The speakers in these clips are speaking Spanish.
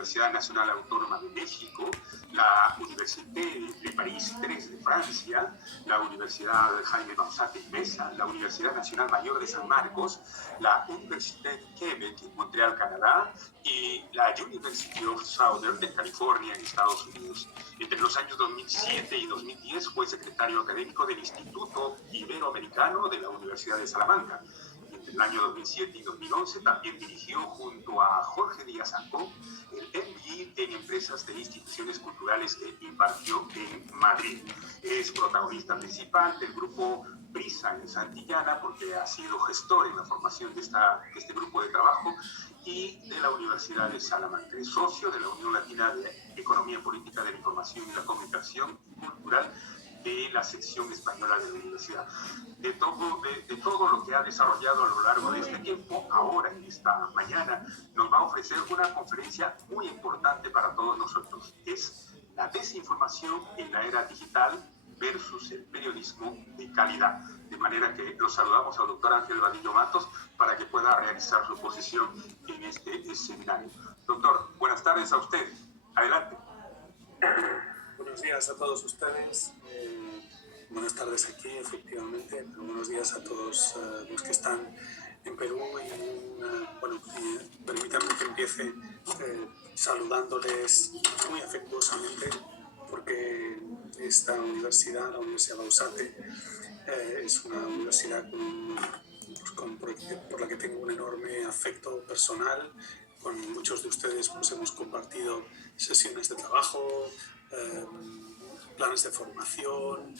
Universidad Nacional Autónoma de México, la Université de París 3 de Francia, la Universidad Jaime Maussan de Mesa, la Universidad Nacional Mayor de San Marcos, la Université de Quebec en Montreal, Canadá, y la University of Southern de California en Estados Unidos. Entre los años 2007 y 2010 fue secretario académico del Instituto Iberoamericano de la Universidad de Salamanca. Entre el año 2007 y 2011 también dirigió junto a Jorge Díaz Ancón el MBA en Empresas de Instituciones Culturales que impartió en Madrid. Es protagonista principal del grupo Prisa en Santillana porque ha sido gestor en la formación de este grupo de trabajo y de la Universidad de Salamanca. Es socio de la Unión Latina de Economía Política de la Información y la Comunicación Cultural de la sección española de la universidad. De todo lo que ha desarrollado a lo largo de este tiempo, ahora en esta mañana nos va a ofrecer una conferencia muy importante para todos nosotros. Es la desinformación en la era digital versus el periodismo de calidad. De manera que los saludamos al doctor Ángel Vadillo Matos para que pueda realizar su posición en este seminario. Doctor, buenas tardes a usted. Adelante. Buenos días a todos ustedes. Buenas tardes aquí, efectivamente. Pero buenos días a todos los que están en Perú. Y permítanme que empiece saludándoles muy afectuosamente porque esta universidad, la Universidad Bausate, es una universidad por la que tengo un enorme afecto personal. Con muchos de ustedes pues, hemos compartido sesiones de trabajo, planes de formación,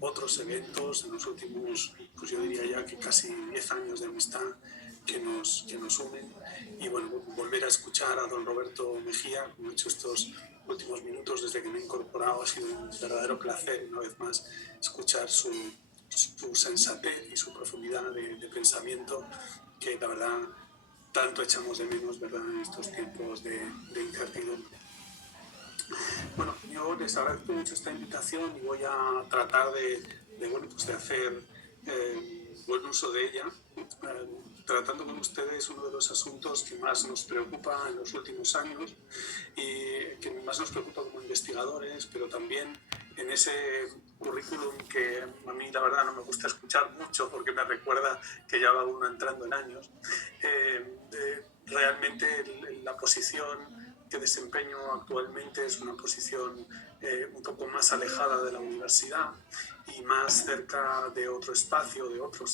otros eventos en los últimos, pues yo diría ya que casi 10 años de amistad que nos unen. Y bueno, volver a escuchar a don Roberto Mejía, como he hecho estos últimos minutos desde que me he incorporado, ha sido un verdadero placer una vez más escuchar su sensatez y su profundidad de pensamiento, que la verdad tanto echamos de menos, ¿verdad?, en estos tiempos de incertidumbre. Bueno, yo les agradezco mucho esta invitación y voy a tratar de hacer buen uso de ella, tratando con ustedes uno de los asuntos que más nos preocupa en los últimos años y que más nos preocupa como investigadores, pero también en ese currículum que a mí la verdad no me gusta escuchar mucho porque me recuerda que ya va uno entrando en años. Realmente la posición que desempeño actualmente es una posición un poco más alejada de la universidad y más cerca de otros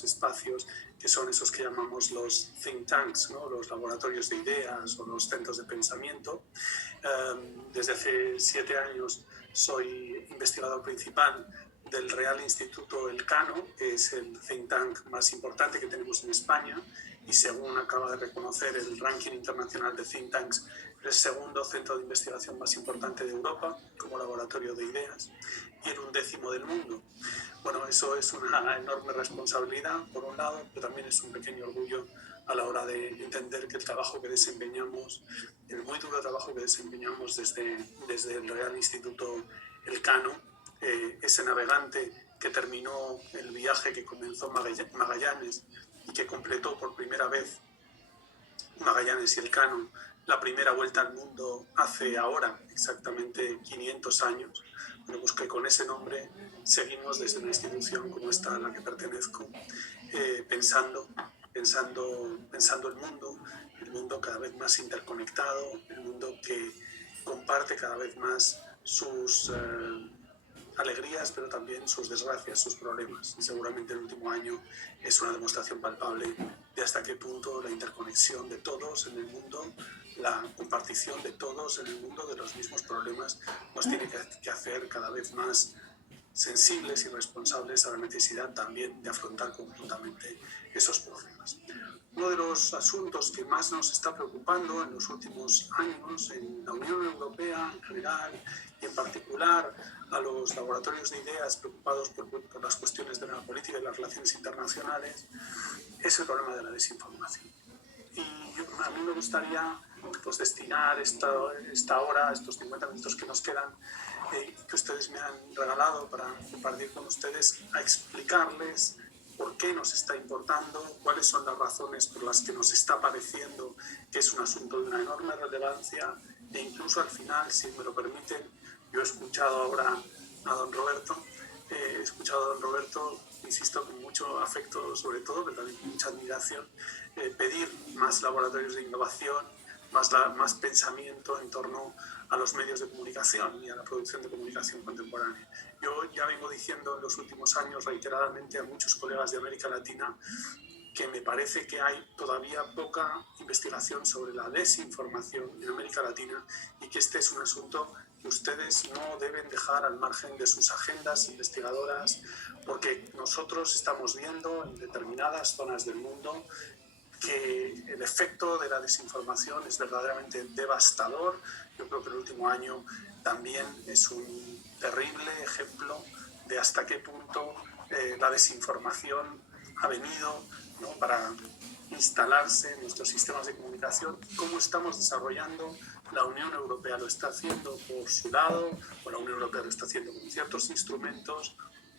espacios que son esos que llamamos los think tanks, ¿no?, los laboratorios de ideas o los centros de pensamiento. Desde hace 7 años soy investigador principal del Real Instituto Elcano, que es el think tank más importante que tenemos en España y según acaba de reconocer el ranking internacional de think tanks, el segundo centro de investigación más importante de Europa como laboratorio de ideas y el 11º del mundo. Bueno, eso es una enorme responsabilidad, por un lado, pero también es un pequeño orgullo a la hora de entender que el trabajo que desempeñamos, el muy duro trabajo que desempeñamos desde el Real Instituto Elcano, ese navegante que terminó el viaje que comenzó Magallanes y que completó por primera vez Magallanes y Elcano la primera vuelta al mundo hace ahora exactamente 500 años. Bueno, pues que con ese nombre seguimos desde una institución como esta a la que pertenezco, pensando el mundo cada vez más interconectado, el mundo que comparte cada vez más sus alegrías, pero también sus desgracias, sus problemas. Y seguramente el último año es una demostración palpable de hasta qué punto la interconexión de todos en el mundo, la compartición de todos en el mundo de los mismos problemas, nos tiene que hacer cada vez más sensibles y responsables a la necesidad también de afrontar conjuntamente esos problemas. Uno de los asuntos que más nos está preocupando en los últimos años en la Unión Europea en general y en particular a los laboratorios de ideas preocupados por las cuestiones de la política y las relaciones internacionales es el problema de la desinformación. Y a mí me gustaría pues, destinar esta hora, estos 50 minutos que nos quedan, que ustedes me han regalado para compartir con ustedes, a explicarles por qué nos está importando, cuáles son las razones por las que nos está pareciendo que es un asunto de una enorme relevancia, e incluso al final, si me lo permiten, yo he escuchado ahora a don Roberto, insisto, con mucho afecto sobre todo, pero también con mucha admiración, pedir más laboratorios de innovación, más pensamiento en torno a los medios de comunicación y a la producción de comunicación contemporánea. Yo ya vengo diciendo en los últimos años reiteradamente a muchos colegas de América Latina que me parece que hay todavía poca investigación sobre la desinformación en América Latina y que este es un asunto que ustedes no deben dejar al margen de sus agendas investigadoras, porque nosotros estamos viendo en determinadas zonas del mundo que el efecto de la desinformación es verdaderamente devastador. Yo creo que el último año también es un terrible ejemplo de hasta qué punto la desinformación ha venido, ¿no?, para instalarse en nuestros sistemas de comunicación, cómo estamos desarrollando. La Unión Europea lo está haciendo por su lado, o la Unión Europea lo está haciendo con ciertos instrumentos,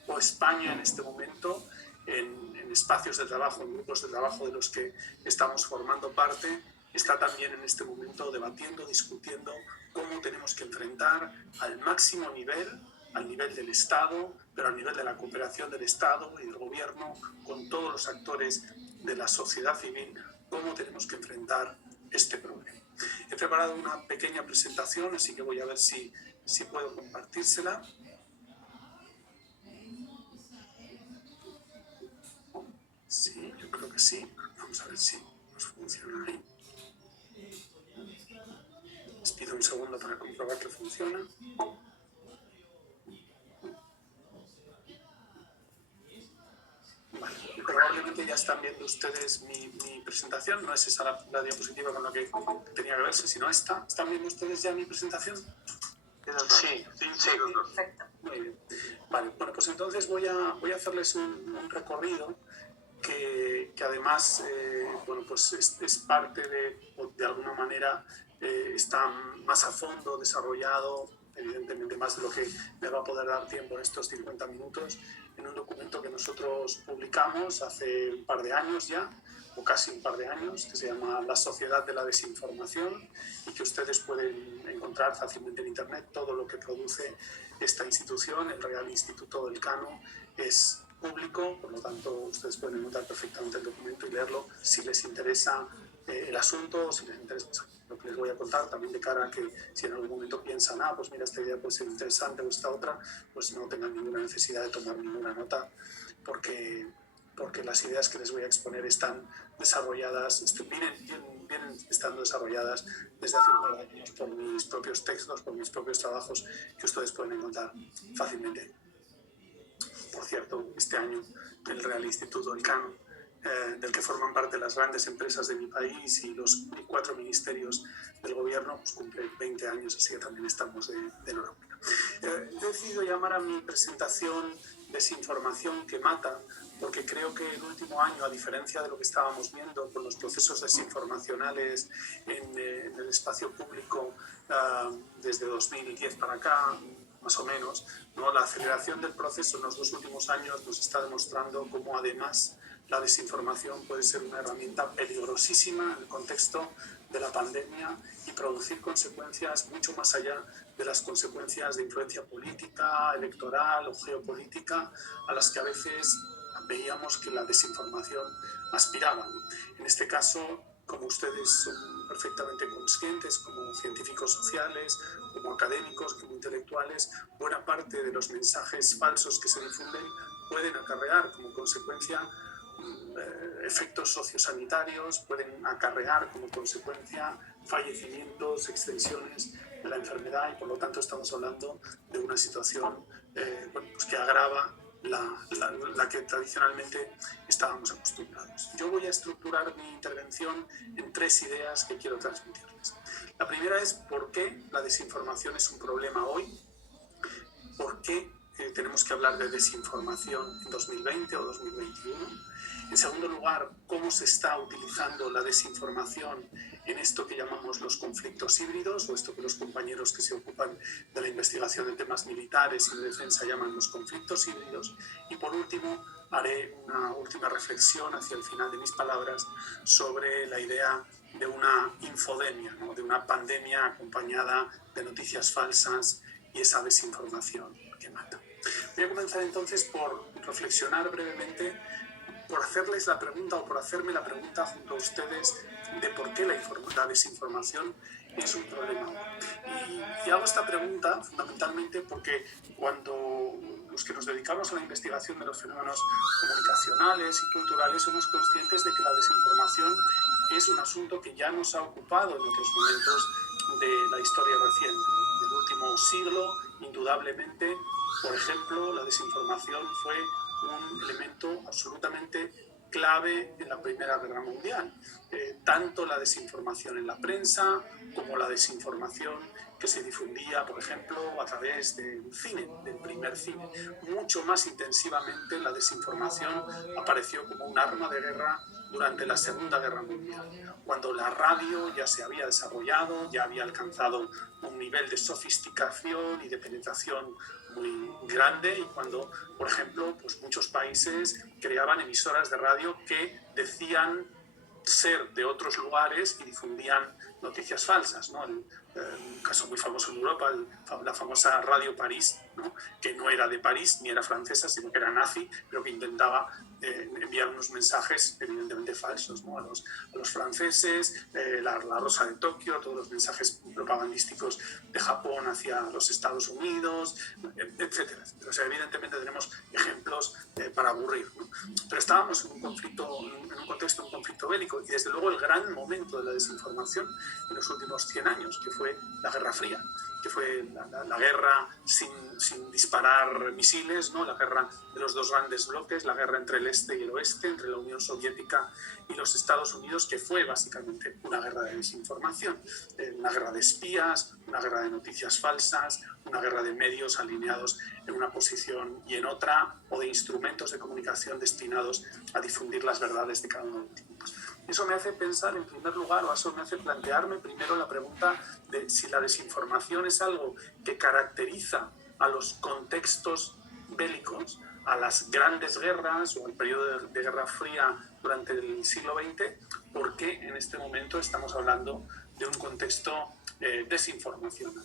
o España en este momento, en espacios de trabajo, en grupos de trabajo de los que estamos formando parte, está también en este momento debatiendo, discutiendo cómo tenemos que enfrentar al máximo nivel, al nivel del Estado, pero al nivel de la cooperación del Estado y del Gobierno, con todos los actores de la sociedad civil, cómo tenemos que enfrentar este problema. He preparado una pequeña presentación, así que voy a ver si puedo compartírsela. Sí, yo creo que sí. Vamos a ver si nos funciona ahí. Les pido un segundo para comprobar que funciona. Vale, probablemente ya están viendo ustedes mi presentación. No es esa la diapositiva con la que tenía que verse, sino esta. ¿Están viendo ustedes ya mi presentación? Sí, doctor. Perfecto. Muy bien. Vale, bueno, pues entonces voy a hacerles un recorrido que además bueno, pues es parte de alguna manera, está más a fondo desarrollado, evidentemente más de lo que me va a poder dar tiempo en estos 50 minutos, en un documento que nosotros publicamos hace un par de años ya, o casi un par de años, que se llama La Sociedad de la Desinformación, y que ustedes pueden encontrar fácilmente en Internet. Todo lo que produce esta institución, el Real Instituto Elcano, es público, por lo tanto ustedes pueden encontrar perfectamente el documento y leerlo si les interesa el asunto, si les interesa lo que les voy a contar, también de cara a que si en algún momento piensan, pues mira, esta idea puede ser interesante o esta otra, pues no tengan ninguna necesidad de tomar ninguna nota, porque las ideas que les voy a exponer están desarrolladas, vienen estando desarrolladas desde hace un par de años por mis propios textos, por mis propios trabajos, que ustedes pueden encontrar fácilmente. Por cierto, este año el Real Instituto Elcano, del que forman parte las grandes empresas de mi país y los 4 ministerios del gobierno, pues cumple 20 años, así que también estamos de enhorabuena. He decidido llamar a mi presentación Desinformación que mata, porque creo que el último año, a diferencia de lo que estábamos viendo con los procesos desinformacionales en el espacio público desde 2010 para acá, más o menos, ¿no?, la aceleración del proceso en los 2 últimos años nos está demostrando cómo además la desinformación puede ser una herramienta peligrosísima en el contexto de la pandemia y producir consecuencias mucho más allá de las consecuencias de influencia política, electoral o geopolítica a las que a veces veíamos que la desinformación aspiraba. En este caso, como ustedes son perfectamente conscientes, como científicos sociales, como académicos, como intelectuales, buena parte de los mensajes falsos que se difunden pueden acarrear como consecuencia efectos sociosanitarios, pueden acarrear como consecuencia fallecimientos, extensiones de la enfermedad, y por lo tanto estamos hablando de una situación bueno, pues que agrava la que tradicionalmente estábamos acostumbrados. Yo voy a estructurar mi intervención en 3 ideas que quiero transmitirles. La primera es por qué la desinformación es un problema hoy, por qué tenemos que hablar de desinformación en 2020 o 2021. En segundo lugar, cómo se está utilizando la desinformación en esto que llamamos los conflictos híbridos, o esto que los compañeros que se ocupan de la investigación de temas militares y de defensa llaman los conflictos híbridos. Y por último, haré una última reflexión hacia el final de mis palabras sobre la idea de una infodemia, ¿no? De una pandemia acompañada de noticias falsas y esa desinformación que mata. Voy a comenzar entonces por reflexionar brevemente, por hacerles la pregunta o por hacerme la pregunta junto a ustedes de por qué la desinformación es un problema. Y hago esta pregunta fundamentalmente porque cuando los que nos dedicamos a la investigación de los fenómenos comunicacionales y culturales somos conscientes de que la desinformación es un asunto que ya nos ha ocupado en otros momentos de la historia reciente. Del último siglo, indudablemente, por ejemplo, la desinformación fue un elemento absolutamente clave en la Primera Guerra Mundial. Tanto la desinformación en la prensa como la desinformación que se difundía, por ejemplo, a través del cine, del primer cine. Mucho más intensivamente la desinformación apareció como un arma de guerra durante la Segunda Guerra Mundial, cuando la radio ya se había desarrollado, ya había alcanzado un nivel de sofisticación y de penetración muy grande, y cuando, por ejemplo, pues muchos países creaban emisoras de radio que decían ser de otros lugares y difundían noticias falsas, ¿no? Un caso muy famoso en Europa, la famosa Radio París, ¿no? Que no era de París ni era francesa, sino que era nazi, pero que intentaba enviar unos mensajes evidentemente falsos, ¿no? A los franceses, la Rosa de Tokio, todos los mensajes propagandísticos de Japón hacia los Estados Unidos, etcétera, etcétera. O sea, evidentemente tenemos ejemplos para aburrir, ¿no? Pero estábamos en un conflicto, en un contexto, un conflicto bélico, y desde luego el gran momento de la desinformación en los últimos 100 años, que fue la Guerra Fría, que fue la guerra sin disparar misiles, ¿no? La guerra de los dos grandes bloques, la guerra entre el este y el oeste, entre la Unión Soviética y los Estados Unidos, que fue básicamente una guerra de desinformación, una guerra de espías, una guerra de noticias falsas, una guerra de medios alineados en una posición y en otra, o de instrumentos de comunicación destinados a difundir las verdades de cada uno de los tiempos. Eso me hace pensar, en primer lugar, o eso me hace plantearme primero la pregunta de si la desinformación es algo que caracteriza a los contextos bélicos, a las grandes guerras o al periodo de Guerra Fría durante el siglo XX, ¿por qué en este momento estamos hablando de un contexto desinformacional?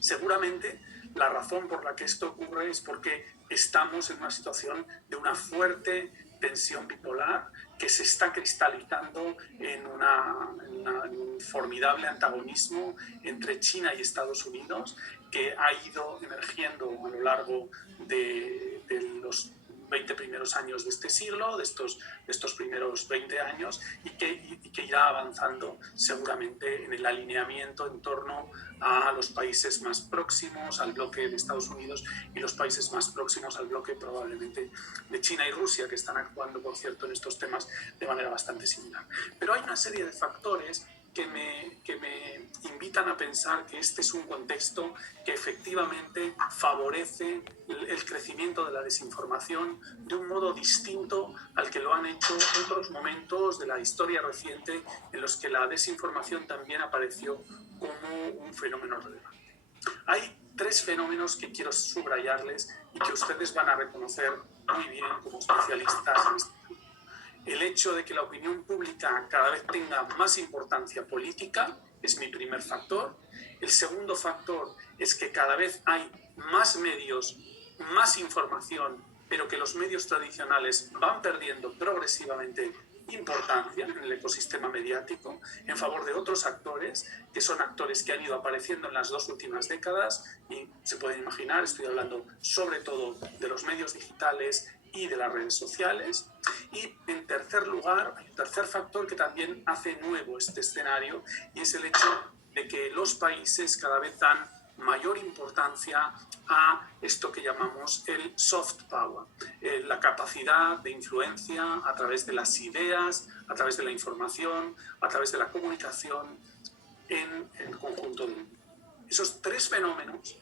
Seguramente la razón por la que esto ocurre es porque estamos en una situación de una fuerte tensión bipolar que se está cristalizando en un formidable antagonismo entre China y Estados Unidos, que ha ido emergiendo a lo largo de los 20 primeros años de este siglo, de estos primeros 20 años, y que irá avanzando seguramente en el alineamiento en torno a los países más próximos al bloque de Estados Unidos y los países más próximos al bloque probablemente de China y Rusia, que están actuando, por cierto, en estos temas de manera bastante similar. Pero hay una serie de factores que me invitan a pensar que este es un contexto que efectivamente favorece el crecimiento de la desinformación de un modo distinto al que lo han hecho otros momentos de la historia reciente en los que la desinformación también apareció como un fenómeno relevante. Hay tres fenómenos que quiero subrayarles y que ustedes van a reconocer muy bien como especialistas en este tema. El hecho de que la opinión pública cada vez tenga más importancia política es mi primer factor. El segundo factor es que cada vez hay más medios, más información, pero que los medios tradicionales van perdiendo progresivamente importancia en el ecosistema mediático en favor de otros actores, que son actores que han ido apareciendo en las dos últimas décadas, y se pueden imaginar, estoy hablando sobre todo de los medios digitales y de las redes sociales. Y en tercer lugar, hay un tercer factor que también hace nuevo este escenario, y es el hecho de que los países cada vez dan mayor importancia a esto que llamamos el soft power, la capacidad de influencia a través de las ideas, a través de la información, a través de la comunicación en el conjunto del mundo. Esos tres fenómenos,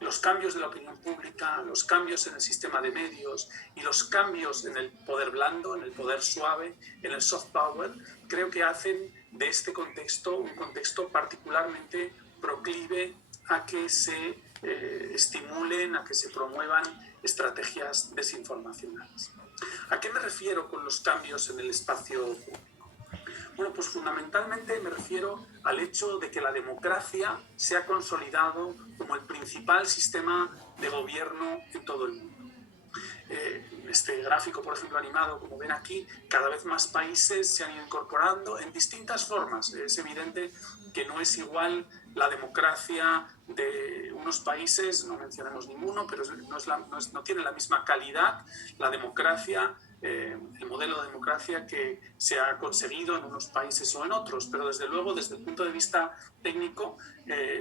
los cambios de la opinión pública, los cambios en el sistema de medios y los cambios en el poder blando, en el poder suave, en el soft power, creo que hacen de este contexto un contexto particularmente proclive a que se estimulen, a que se promuevan estrategias desinformacionales. ¿A qué me refiero con los cambios en el espacio público? Bueno, pues fundamentalmente me refiero al hecho de que la democracia se ha consolidado como el principal sistema de gobierno en todo el mundo. En este gráfico, por ejemplo, animado, como ven aquí, cada vez más países se han ido incorporando en distintas formas. Es evidente que no es igual la democracia de unos países, no mencionemos ninguno, pero no tiene la misma calidad la democracia, el modelo de democracia que se ha conseguido en unos países o en otros. Pero desde luego, desde el punto de vista técnico,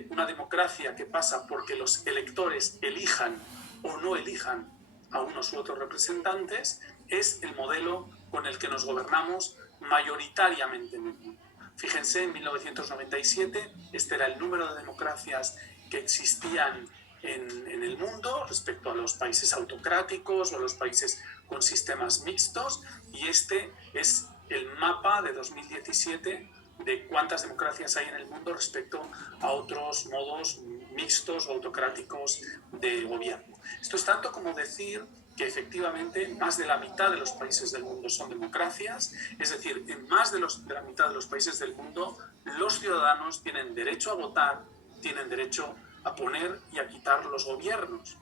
una democracia que pasa porque los electores elijan o no elijan a unos u otros representantes, es el modelo con el que nos gobernamos mayoritariamente en el mundo. Fíjense, en 1997 este era el número de democracias que existían en el mundo respecto a los países autocráticos o a los países con sistemas mixtos, y este es el mapa de 2017 de cuántas democracias hay en el mundo respecto a otros modos mixtos o autocráticos de gobierno. Esto es tanto como decir que efectivamente más de la mitad de los países del mundo son democracias, es decir, en más de la mitad de los países del mundo los ciudadanos tienen derecho a votar, tienen derecho a poner y a quitar los gobiernos.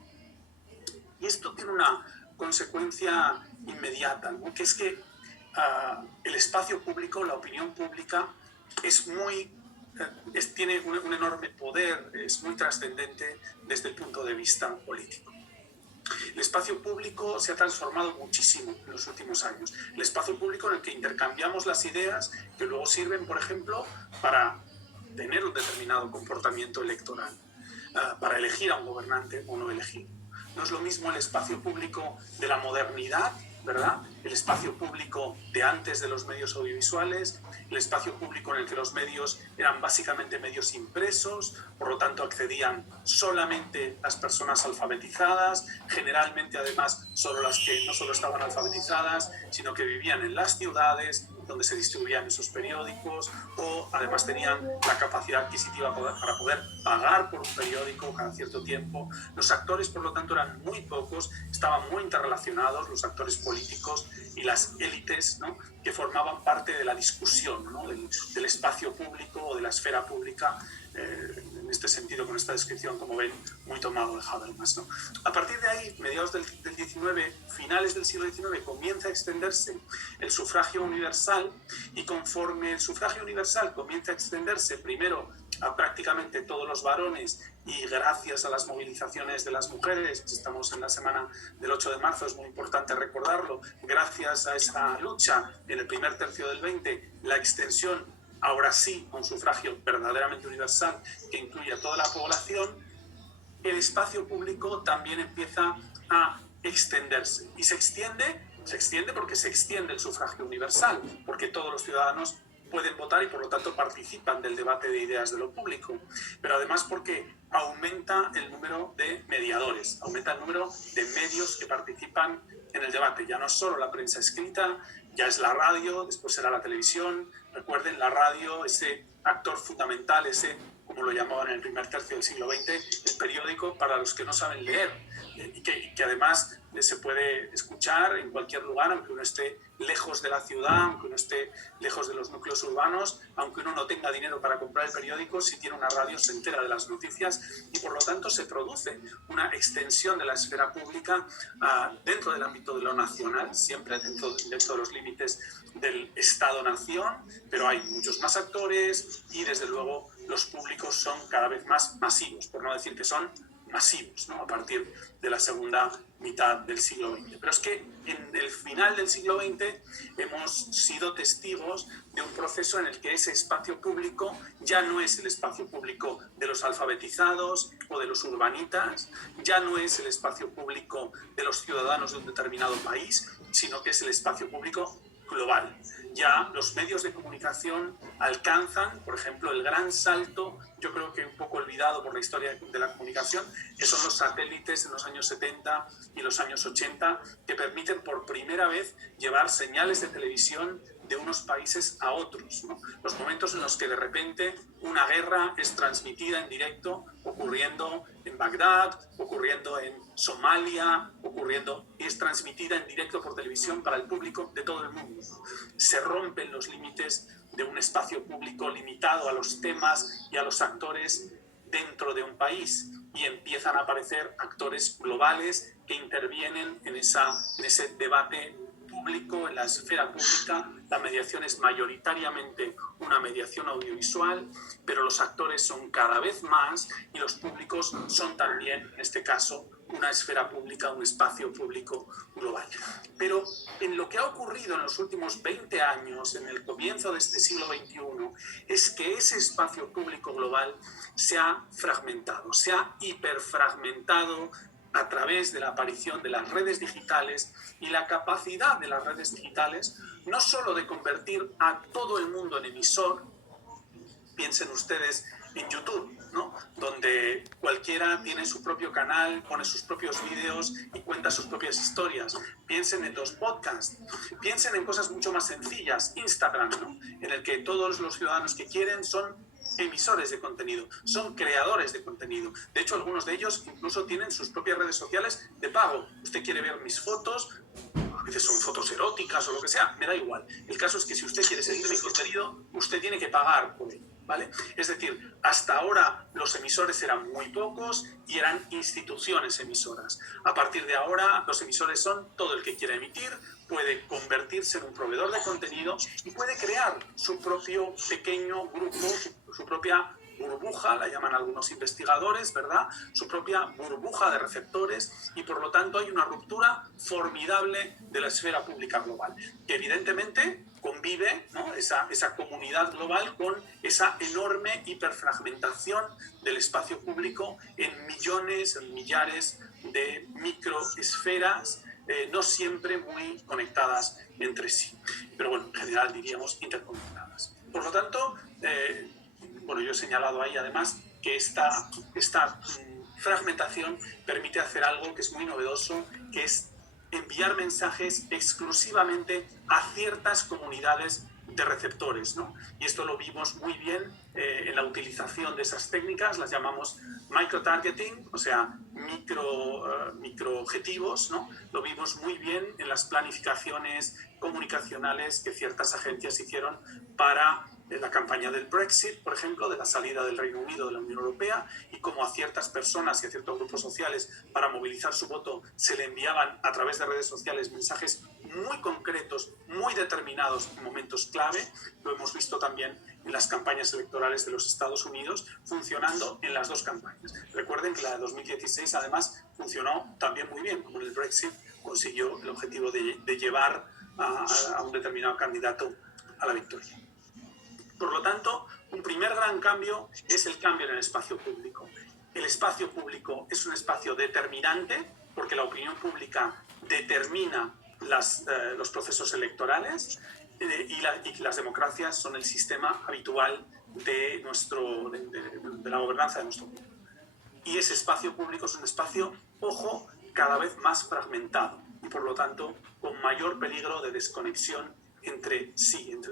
Y esto tiene una consecuencia inmediata, ¿no? Que es que el espacio público, la opinión pública, tiene un enorme poder, es muy trascendente desde el punto de vista político. El espacio público se ha transformado muchísimo en los últimos años. El espacio público en el que intercambiamos las ideas que luego sirven, por ejemplo, para tener un determinado comportamiento electoral, para elegir a un gobernante o no elegir. No es lo mismo el espacio público de la modernidad, ¿verdad? El espacio público de antes de los medios audiovisuales, el espacio público en el que los medios eran básicamente medios impresos, por lo tanto accedían solamente las personas alfabetizadas, generalmente además solo las que no solo estaban alfabetizadas, sino que vivían en las ciudades donde se distribuían esos periódicos, o además tenían la capacidad adquisitiva para poder pagar por un periódico cada cierto tiempo. Los actores, por lo tanto, eran muy pocos, estaban muy interrelacionados, los actores políticos y las élites, ¿no?, que formaban parte de la discusión, ¿no?, del espacio público o de la esfera pública, en este sentido, con esta descripción, como ven, muy tomado de Habermas, ¿no? A partir de ahí, mediados del 19, finales del siglo XIX, comienza a extenderse el sufragio universal, y conforme el sufragio universal comienza a extenderse primero a prácticamente todos los varones, y gracias a las movilizaciones de las mujeres, estamos en la semana del 8 de marzo, es muy importante recordarlo, gracias a esa lucha en el primer tercio del 20, la extensión ahora sí a un sufragio verdaderamente universal que incluye a toda la población, el espacio público también empieza a extenderse. Y se extiende porque se extiende el sufragio universal, porque todos los ciudadanos pueden votar y por lo tanto participan del debate de ideas de lo público, pero además porque aumenta el número de mediadores, aumenta el número de medios que participan en el debate. Ya no es solo la prensa escrita, ya es la radio, después será la televisión. Recuerden, la radio, ese actor fundamental, ese, como lo llamaban en el primer tercio del siglo XX, el periódico para los que no saben leer, y que además se puede escuchar en cualquier lugar, aunque uno esté lejos de la ciudad, aunque uno esté lejos de los núcleos urbanos, aunque uno no tenga dinero para comprar el periódico, si tiene una radio se entera de las noticias, y por lo tanto se produce una extensión de la esfera pública dentro del ámbito de lo nacional, siempre dentro de los límites del Estado-nación, pero hay muchos más actores y desde luego los públicos son cada vez más masivos, por no decir que son masivos, ¿no?, a partir de la segunda mitad del siglo XX. Pero es que en el final del siglo XX hemos sido testigos de un proceso en el que ese espacio público ya no es el espacio público de los alfabetizados o de los urbanitas, ya no es el espacio público de los ciudadanos de un determinado país, sino que es el espacio público global. Ya los medios de comunicación alcanzan, por ejemplo, el gran salto, yo creo que un poco olvidado por la historia de la comunicación, que son los satélites en los años 70 y los años 80, que permiten por primera vez llevar señales de televisión de unos países a otros, ¿no? Los momentos en los que de repente una guerra es transmitida en directo, ocurriendo en Bagdad, ocurriendo en Somalia, y es transmitida en directo por televisión para el público de todo el mundo. Se rompen los límites de un espacio público limitado a los temas y a los actores dentro de un país, y empiezan a aparecer actores globales que intervienen en ese debate público, en la esfera pública. La mediación es mayoritariamente una mediación audiovisual, pero los actores son cada vez más y los públicos son también, en este caso, una esfera pública, un espacio público global. Pero en lo que ha ocurrido en los últimos 20 años, en el comienzo de este siglo XXI, es que ese espacio público global se ha fragmentado, se ha hiperfragmentado a través de la aparición de las redes digitales y la capacidad de las redes digitales no solo de convertir a todo el mundo en emisor. Piensen ustedes en YouTube, ¿no? Donde cualquiera tiene su propio canal, pone sus propios vídeos y cuenta sus propias historias. Piensen en los podcasts, piensen en cosas mucho más sencillas, Instagram, ¿no? En el que todos los ciudadanos que quieren son emisores de contenido, son creadores de contenido. De hecho, algunos de ellos incluso tienen sus propias redes sociales de pago. Usted quiere ver mis fotos, a veces son fotos eróticas o lo que sea, me da igual. El caso es que si usted quiere seguir mi contenido, usted tiene que pagar por ello, ¿vale? Es decir, hasta ahora los emisores eran muy pocos y eran instituciones emisoras. A partir de ahora, los emisores son todo el que quiera emitir, puede convertirse en un proveedor de contenido y puede crear su propio pequeño grupo, su propia burbuja, la llaman algunos investigadores, ¿verdad? Su propia burbuja de receptores, y por lo tanto hay una ruptura formidable de la esfera pública global, que evidentemente convive, ¿no? esa comunidad global con esa enorme hiperfragmentación del espacio público en millones, en millares de microesferas, no siempre muy conectadas entre sí, pero bueno, en general diríamos interconectadas. Por lo tanto, bueno, yo he señalado ahí además que esta fragmentación permite hacer algo que es muy novedoso, que es enviar mensajes exclusivamente a ciertas comunidades de receptores, ¿no? Y esto lo vimos muy bien en la utilización de esas técnicas, las llamamos microtargeting, o sea, microobjetivos, ¿no? Lo vimos muy bien en las planificaciones comunicacionales que ciertas agencias hicieron para la campaña del Brexit, por ejemplo, de la salida del Reino Unido de la Unión Europea, y cómo a ciertas personas y a ciertos grupos sociales para movilizar su voto se le enviaban a través de redes sociales mensajes muy concretos, muy determinados en momentos clave. Lo hemos visto también en las campañas electorales de los Estados Unidos, funcionando en las dos campañas. Recuerden que la de 2016 además funcionó también muy bien, como en el Brexit consiguió el objetivo de llevar a un determinado candidato a la victoria. Por lo tanto, un primer gran cambio es el cambio en el espacio público. El espacio público es un espacio determinante porque la opinión pública determina los procesos electorales, y las democracias son el sistema habitual de la gobernanza de nuestro mundo. Y ese espacio público es un espacio, ojo, cada vez más fragmentado y por lo tanto con mayor peligro de desconexión entre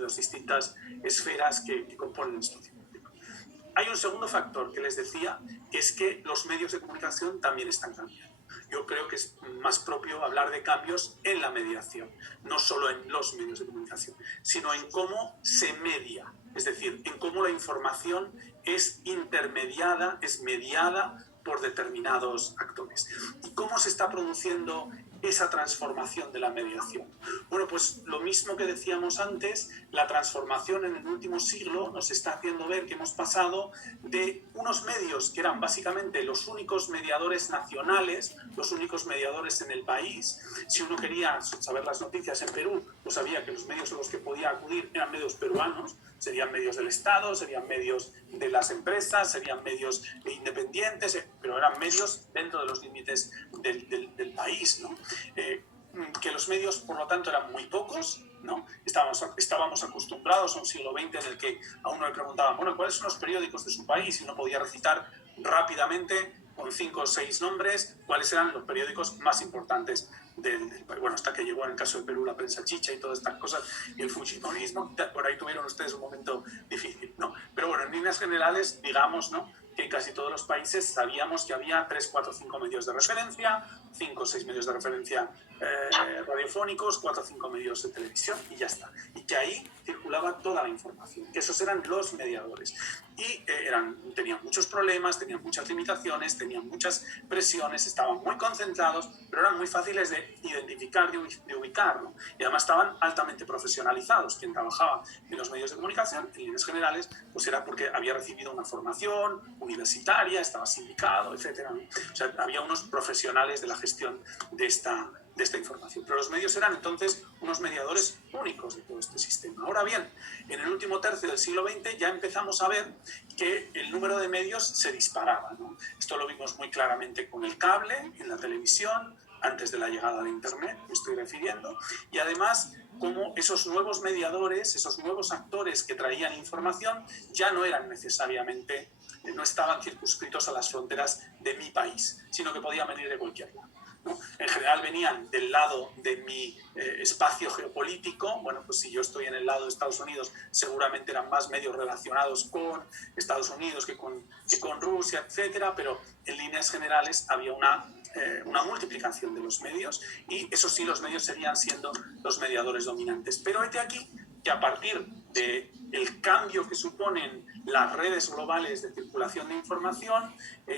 las distintas esferas que componen el espacio público. Hay un segundo factor que les decía, que es que los medios de comunicación también están cambiando. Yo creo que es más propio hablar de cambios en la mediación, no solo en los medios de comunicación, sino en cómo se media, es decir, en cómo la información es intermediada, es mediada por determinados actores. ¿Y cómo se está produciendo esa transformación de la mediación? Bueno, pues lo mismo que decíamos antes, la transformación en el último siglo nos está haciendo ver que hemos pasado de unos medios que eran básicamente los únicos mediadores nacionales, los únicos mediadores en el país. Si uno quería saber las noticias en Perú, pues sabía que los medios a los que podía acudir eran medios peruanos, serían medios del Estado, serían medios de las empresas, serían medios independientes, pero eran medios dentro de los límites del país, ¿no? Que los medios, por lo tanto, eran muy pocos, ¿no? Estábamos acostumbrados a un siglo XX en el que a uno le preguntaban, bueno, ¿cuáles son los periódicos de su país? Y uno podía recitar rápidamente con 5 o 6 nombres, cuáles eran los periódicos más importantes del país. Bueno, hasta que llegó en el caso de Perú la prensa chicha y todas estas cosas, y el fujimorismo, por ahí tuvieron ustedes un momento difícil, ¿no? Pero bueno, en líneas generales, digamos, ¿no?, que en casi todos los países sabíamos que había 3, 4, 5 medios de referencia, 5 o 6 medios de referencia radiofónicos, 4 o 5 medios de televisión y ya está. Y que ahí circulaba toda la información, que esos eran los mediadores. Y tenían muchos problemas, tenían muchas limitaciones, tenían muchas presiones, estaban muy concentrados, pero eran muy fáciles de identificar, de ubicar, ¿no? Y además estaban altamente profesionalizados. Quien trabajaba en los medios de comunicación, en líneas generales, pues era porque había recibido una formación universitaria, estaba sindicado, etc., ¿no? O sea, había unos profesionales de la gestión de esta información. Pero los medios eran entonces unos mediadores únicos de todo este sistema. Ahora bien, en el último tercio del siglo XX ya empezamos a ver que el número de medios se disparaba, ¿no? Esto lo vimos muy claramente con el cable, en la televisión, antes de la llegada de Internet, me estoy refiriendo, y además como esos nuevos mediadores, esos nuevos actores que traían información ya no eran necesariamente, no estaban circunscritos a las fronteras de mi país, sino que podían venir de cualquier lado, ¿no? En general venían del lado de mi espacio geopolítico. Bueno, pues si yo estoy en el lado de Estados Unidos, seguramente eran más medios relacionados con Estados Unidos que con Rusia, etcétera, pero en líneas generales había una multiplicación de los medios, y eso sí, los medios seguían siendo los mediadores dominantes. Pero de aquí que a partir del cambio que suponen las redes globales de circulación de información,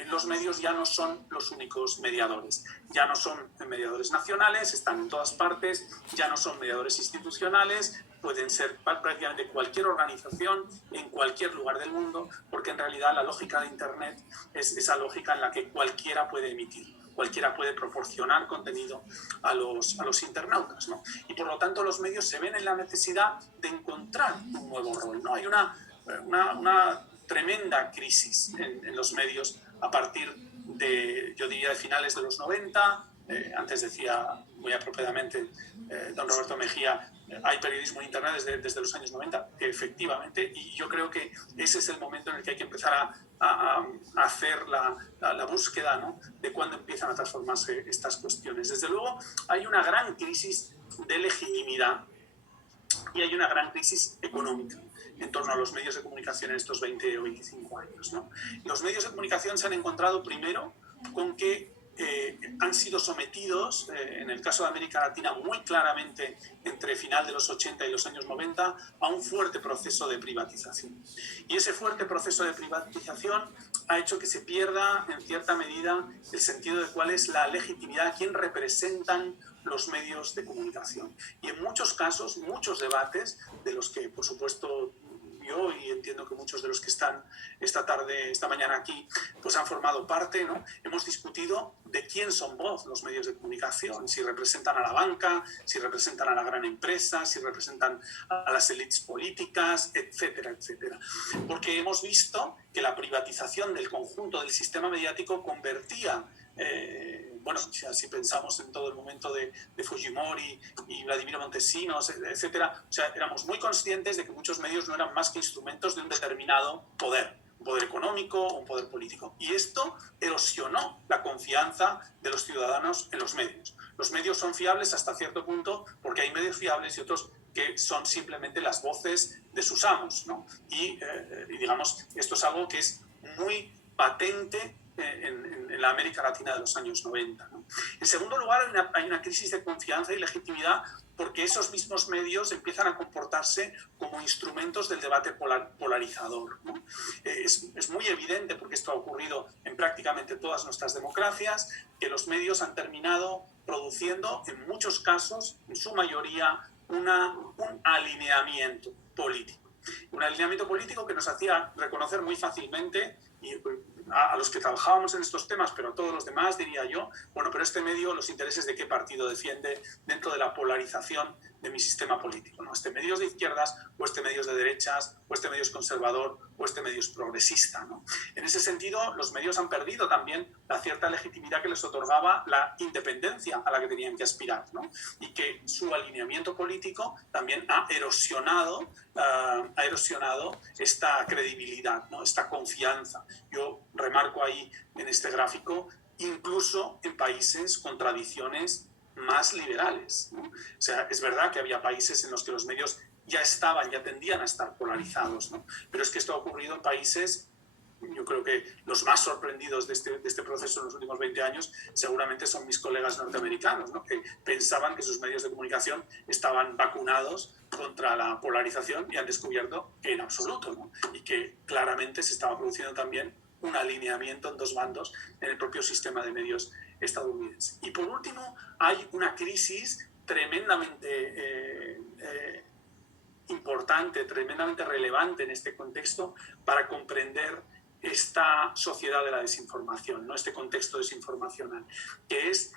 los medios ya no son los únicos mediadores. Ya no son mediadores nacionales, están en todas partes, ya no son mediadores institucionales, pueden ser prácticamente cualquier organización en cualquier lugar del mundo, porque en realidad la lógica de Internet es esa lógica en la que cualquiera puede emitir, cualquiera puede proporcionar contenido a los internautas, ¿no? Y por lo tanto los medios se ven en la necesidad de encontrar un nuevo rol, ¿no? Hay una tremenda crisis en los medios a partir de, yo diría, de finales de los 90. Antes decía muy apropiadamente don Roberto Mejía, hay periodismo en Internet desde los años 90, efectivamente, y yo creo que ese es el momento en el que hay que empezar a hacer la búsqueda, ¿no?, de cuándo empiezan a transformarse estas cuestiones. Desde luego hay una gran crisis de legitimidad y hay una gran crisis económica en torno a los medios de comunicación en estos 20 o 25 años, ¿no? Los medios de comunicación se han encontrado primero con que han sido sometidos, en el caso de América Latina muy claramente entre final de los 80 y los años 90, a un fuerte proceso de privatización. Y ese fuerte proceso de privatización ha hecho que se pierda en cierta medida el sentido de cuál es la legitimidad, quién representan los medios de comunicación. Y en muchos casos, muchos debates, de los que por supuesto yo y entiendo que muchos de los que están esta mañana aquí, pues han formado parte, ¿no? Hemos discutido de quién son voz los medios de comunicación, si representan a la banca, si representan a la gran empresa, si representan a las élites políticas, etcétera, etcétera. Porque hemos visto que la privatización del conjunto del sistema mediático convertía, bueno, si pensamos en todo el momento de Fujimori y Vladimiro Montesinos, etcétera, o sea, éramos muy conscientes de que muchos medios no eran más que instrumentos de un determinado poder, un poder económico o un poder político. Y esto erosionó la confianza de los ciudadanos en los medios. Los medios son fiables hasta cierto punto porque hay medios fiables y otros que son simplemente las voces de sus amos, ¿no? Y digamos, esto es algo que es muy patente en la América Latina de los años 90, ¿no? En segundo lugar, hay una crisis de confianza y legitimidad porque esos mismos medios empiezan a comportarse como instrumentos del debate polarizador, ¿no? Es muy evidente, porque esto ha ocurrido en prácticamente todas nuestras democracias, que los medios han terminado produciendo, en muchos casos, en su mayoría, un alineamiento político. Un alineamiento político que nos hacía reconocer muy fácilmente, y a los que trabajábamos en estos temas, pero a todos los demás, diría yo, bueno, pero este medio, los intereses de qué partido defiende dentro de la polarización de mi sistema político, ¿no? Este medio es de izquierdas, o este medio es de derechas, o este medio es conservador, o este medio es progresista, ¿no? En ese sentido, los medios han perdido también la cierta legitimidad que les otorgaba la independencia a la que tenían que aspirar, ¿no? Y que su alineamiento político también ha erosionado esta credibilidad, ¿no?, esta confianza. Yo remarco ahí en este gráfico, incluso en países con tradiciones más liberales, ¿no? O sea, es verdad que había países en los que los medios ya tendían a estar polarizados, ¿no? Pero es que esto ha ocurrido en países, yo creo que los más sorprendidos de este proceso en los últimos 20 años seguramente son mis colegas norteamericanos, ¿no? Que pensaban que sus medios de comunicación estaban vacunados contra la polarización y han descubierto que en absoluto, ¿no? Y que claramente se estaba produciendo también un alineamiento en dos bandos en el propio sistema de medios estadounidense. Y por último, hay una crisis tremendamente importante, tremendamente relevante en este contexto para comprender esta sociedad de la desinformación, ¿no? Este contexto desinformacional, que es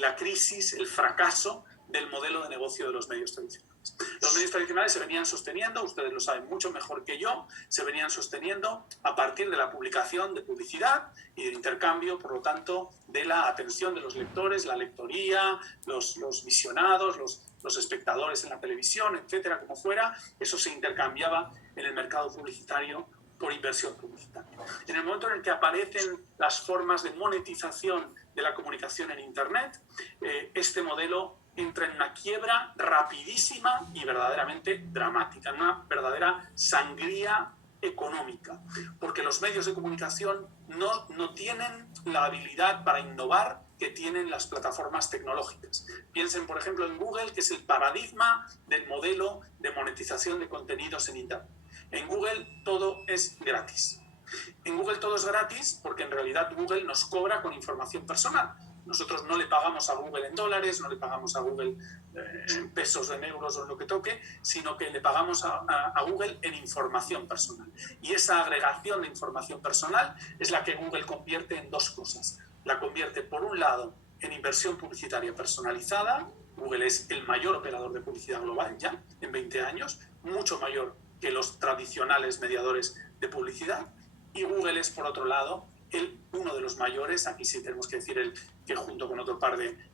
la crisis, el fracaso del modelo de negocio de los medios tradicionales. Los medios tradicionales se venían sosteniendo, ustedes lo saben mucho mejor que yo, se venían sosteniendo a partir de la publicación de publicidad y del intercambio, por lo tanto, de la atención de los lectores, la lectoría, los visionados, los espectadores en la televisión, etcétera, como fuera. Eso se intercambiaba en el mercado publicitario por inversión publicitaria. En el momento en el que aparecen las formas de monetización de la comunicación en Internet, este modelo entra en una quiebra rapidísima y verdaderamente dramática, una verdadera sangría económica, porque los medios de comunicación no tienen la habilidad para innovar que tienen las plataformas tecnológicas. Piensen, por ejemplo, en Google, que es el paradigma del modelo de monetización de contenidos en Internet. En Google todo es gratis. En Google todo es gratis porque en realidad Google nos cobra con información personal. Nosotros no le pagamos a Google en dólares, no le pagamos a Google en pesos, en euros o en lo que toque, sino que le pagamos a Google en información personal. Y esa agregación de información personal es la que Google convierte en dos cosas. La convierte, por un lado, en inversión publicitaria personalizada. Google es el mayor operador de publicidad global ya en 20 años, mucho mayor que los tradicionales mediadores de publicidad. Y Google es, por otro lado, uno de los mayores, aquí sí tenemos que decir que junto con otro par de